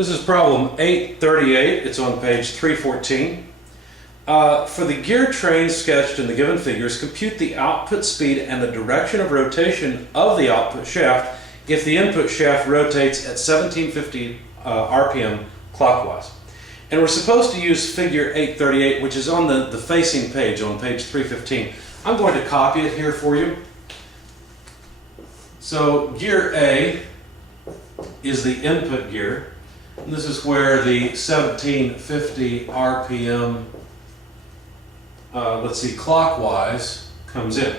This is problem 838. It's on page 314. For the gear train sketched in the given figures, compute the output speed and the direction of rotation of the output shaft if the input shaft rotates at 1750 RPM clockwise. And we're supposed to use figure 838, which is on the facing page on page 315. I'm going to copy it here for you. So gear A is the input gear. And this is where the 1750 RPM, clockwise comes in.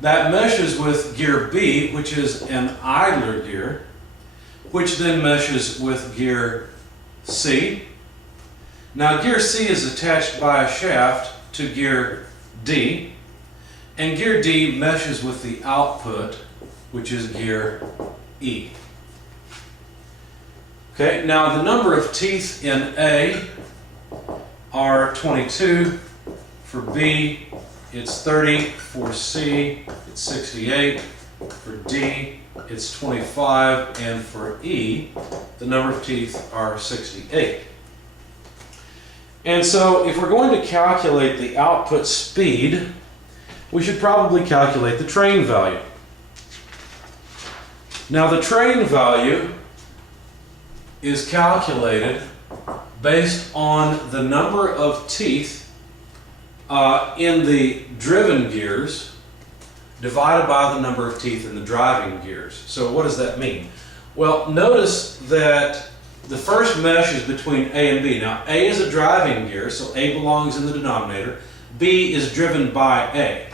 That meshes with gear B, which is an idler gear, which then meshes with gear C. Now gear C is attached by a shaft to gear D, and gear D meshes with the output, which is gear E. Okay, now the number of teeth in A are 22. For B, it's 30. For C, it's 68. For D, it's 25. And for E, the number of teeth are 68. And so if we're going to calculate the output speed, we should probably calculate the train value. Now the train value is calculated based on the number of teeth in the driven gears divided by the number of teeth in the driving gears. So what does that mean? Well, notice that the first mesh is between A and B. Now A is a driving gear, so A belongs in the denominator. B is driven by A.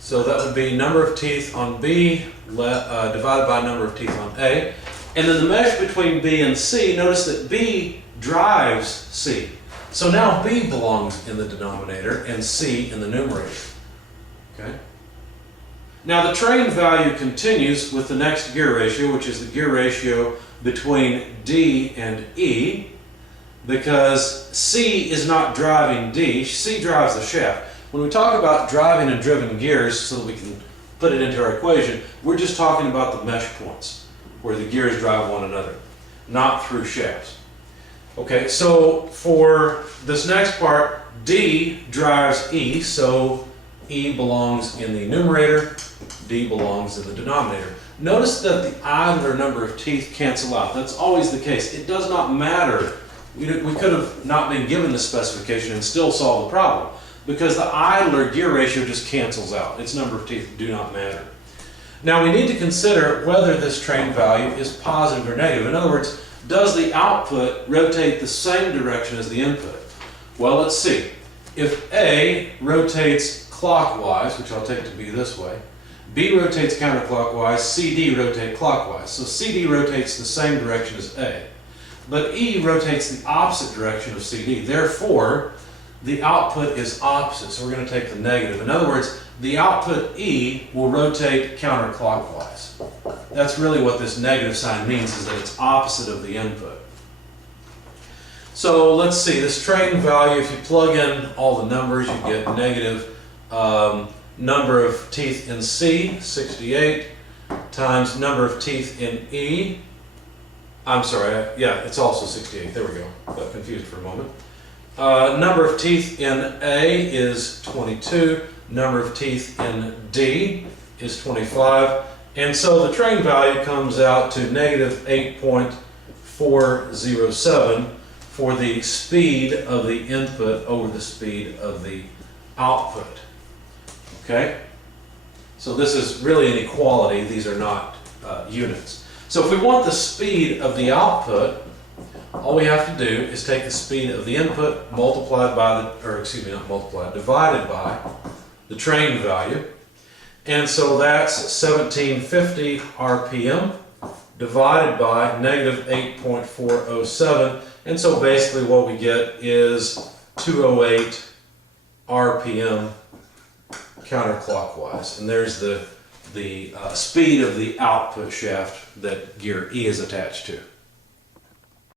So that would be number of teeth on B divided by number of teeth on A. And then the mesh between B and C, notice that B drives C. So now B belongs in the denominator and C in the numerator. Okay? Now the train value continues with the next gear ratio, which is the gear ratio between D and E, because C is not driving D, C drives the shaft. When we talk about driving and driven gears, so that we can put it into our equation, we're just talking about the mesh points, where the gears drive one another, not through shafts. Okay, so for this next part, D drives E, so E belongs in the numerator, D belongs in the denominator. Notice that the idler number of teeth cancel out. That's always the case. It does not matter. We could have not been given the specification and still solve the problem, because the idler gear ratio just cancels out. Its number of teeth do not matter. Now we need to consider whether this train value is positive or negative. In other words, does the output rotate the same direction as the input? Well, let's see. If A rotates clockwise, which I'll take to be this way, B rotates counterclockwise, CD rotate clockwise. So CD rotates the same direction as A. But E rotates the opposite direction of CD. Therefore, the output is opposite, so we're going to take the negative. In other words, the output E will rotate counterclockwise. That's really what this negative sign means, is that it's opposite of the input. So let's see, this train value, if you plug in all the numbers, you get negative number of teeth in C, 68, times number of teeth in E. I'm sorry, it's also 68. There we go. Got confused for a moment. Number of teeth in A is 22. Number of teeth in D is 25. And so the train value comes out to negative 8.407 for the speed of the input over the speed of the output. Okay? So this is really an equality. These are not units. So if we want the speed of the output, all we have to do is take the speed of the input multiplied by divided by the train value. And so that's 1750 RPM divided by negative 8.407. And so basically what we get is 208 RPM counterclockwise. And there's the speed of the output shaft that gear E is attached to.